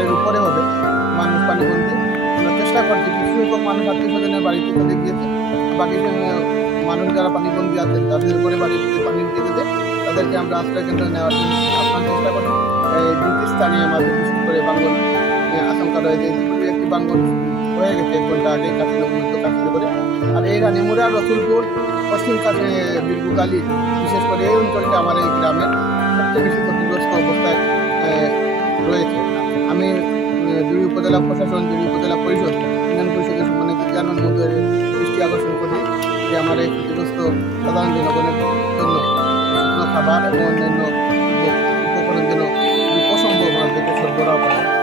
হাজারের উপরে হবে মানুষ পানিবন্দী। আমরা চেষ্টা করছি, কিছু সংখ্যক মানুষ আত্মীয় স্বজনের বাড়িতে চলে গিয়েছে, বাকি মানুষ যারা পানিবন্দী আছেন তাদের উপরে বাড়িতে পানি উঠে গেছে, তাদেরকে আমরা আশ্রয় কেন্দ্রে নেওয়ার জন্য আপ্রাণ চেষ্টা করি। এই দুটি স্থানে আমাদের বিশেষ করে বাঙ্গন আশঙ্কা রয়েছে। ইতিপূর্বে একটি বাঙ্গন হয়ে গেছে 1 ঘন্টা আগে কাঠিনগরে। আর এই রানীমুড়া, রসুলপুর, পশ্চিম বীরবুগালী, বিশেষ করে এই অঞ্চলটা আমার এই গ্রামের সবচেয়ে বেশি ক্ষতিগ্রস্ত অবস্থায় রয়েছে। আমি জুড়ি উপজেলা প্রশাসন, জুড়ি উপজেলা পরিষদ, ইউনিয়ন পরিষদের সম্মানিত চেয়ারম্যান মহোদয়ের দৃষ্টি আকর্ষণ করি যে আমার এই ক্ষতিগ্রস্ত সাধারণ জনগণের জন্য শুকনো খাবার এবং অন্যান্য যে উপকরণ যেন অসম্ভব থেকে সরবরাহ করা।